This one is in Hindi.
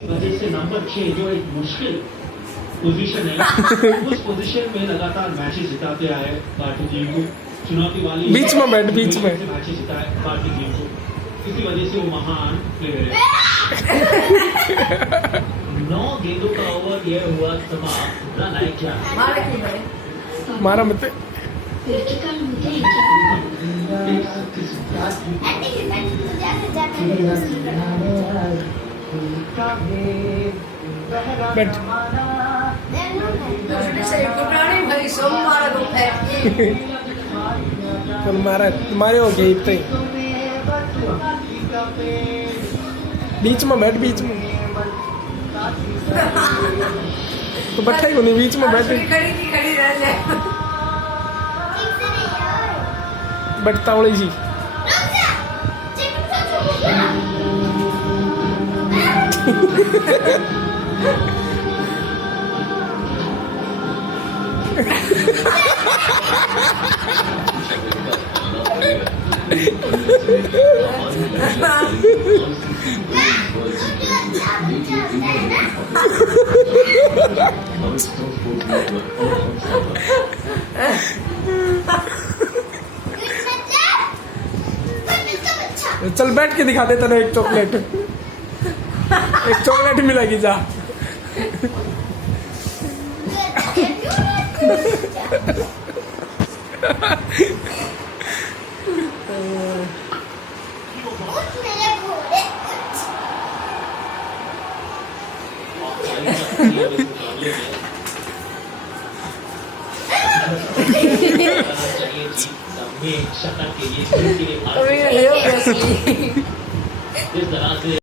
वजह से नंबर 6 जो एक मुश्किल पोजीशन है उस पोजीशन में लगातार मैचेस जिताते आए भारतीय टीम को। चुनौती वाली बीच में बैठ, बीच में मैचेस जिताए भारतीय टीम को, इसी वजह से वो महान प्लेयर है। 9 गेंदों का ओवर ये हुआ समाप्त, रन आए 4। मारा मत बैठ मारा तुम्हारे हो गए इतने बीच में बैठ, बीच में तो बैठा ही नहीं, बीच में बैठ बैठता वाली जी। चल बैठ के दिखा देता ना एक चॉकलेट, एक चॉकलेट मिलेगी जा। शक्ल के लिए